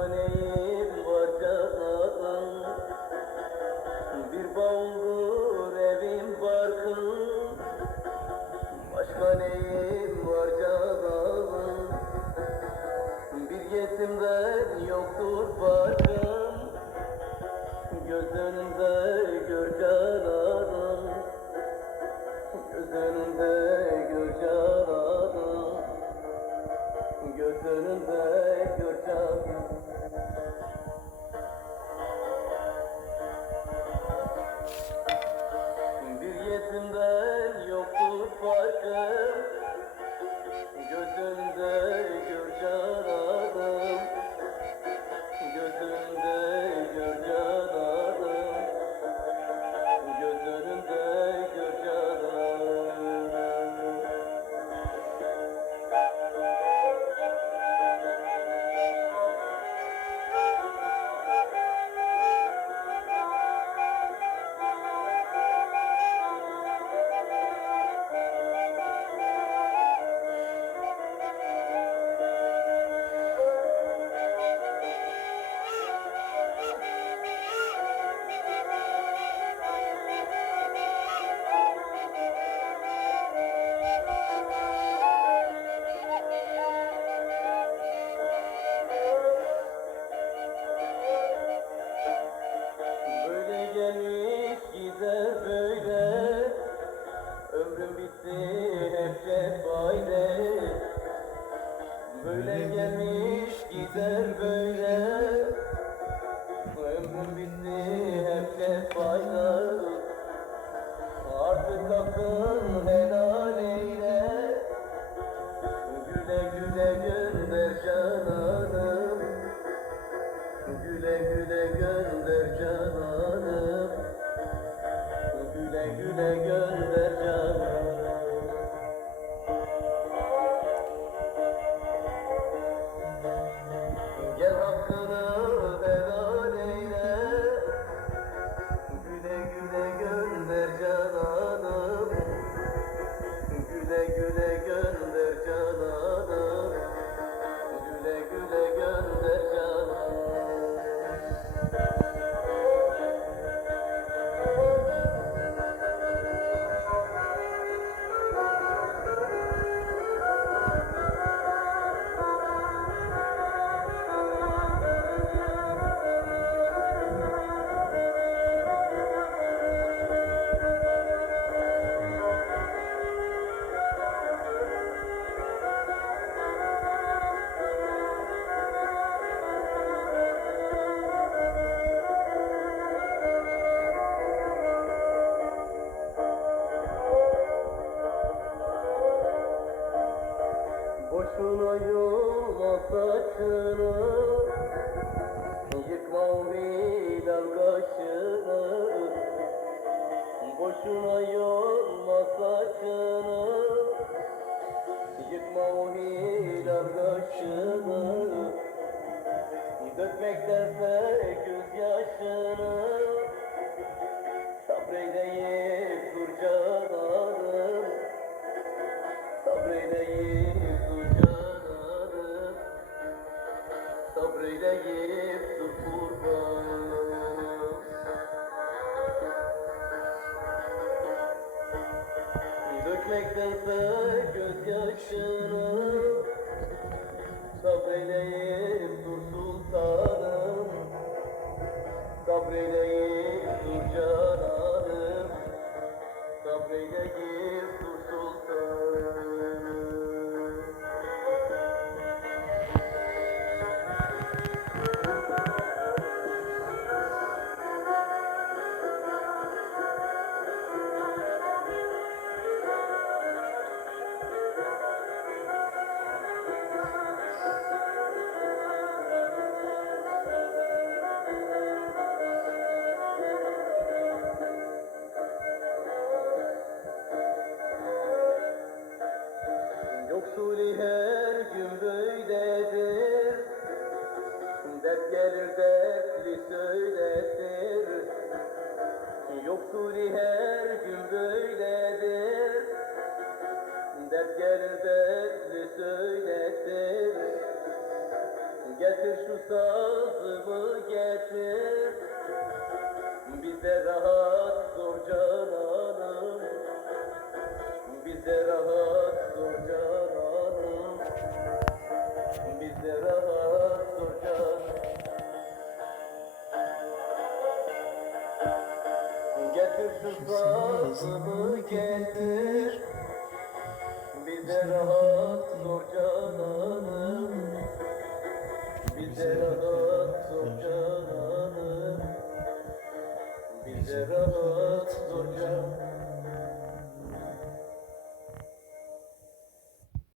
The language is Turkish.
haneyim var kalan Bir bağımdır evim barkın Başka neyim var canan Bir yetimden yoktur barkın Göz önünde gör cananım Göz önünde gör cananım Göz gör cananım Böyle gelmiş gider böyle. Ömrüm bitti hep sefayla Artık hakkın helal eyle. Güle güle gönder cananım Güle güle gönder cananım Güle güle gönder Oh, Bilal kaşını Boşuna yolma saçını. Yıkma o Hilal kaşını Dökmektense gözyaşını. Sabreyleyip dur cananım Sabreyleyip Dökmektense gözyaşını. Sabreyleyip dur sultanım. Sabreyleyip dur cananım Her gün böyledir. Dert gelir dertli söyletir Yoksuli her gün böyledir. Dert gelir dertli söyletir Getir şu sazımı getir. Bize rahat zor Sazımı getir Bize rahat zor cananım Bize rahat zor cananım Bize rahat zor cananım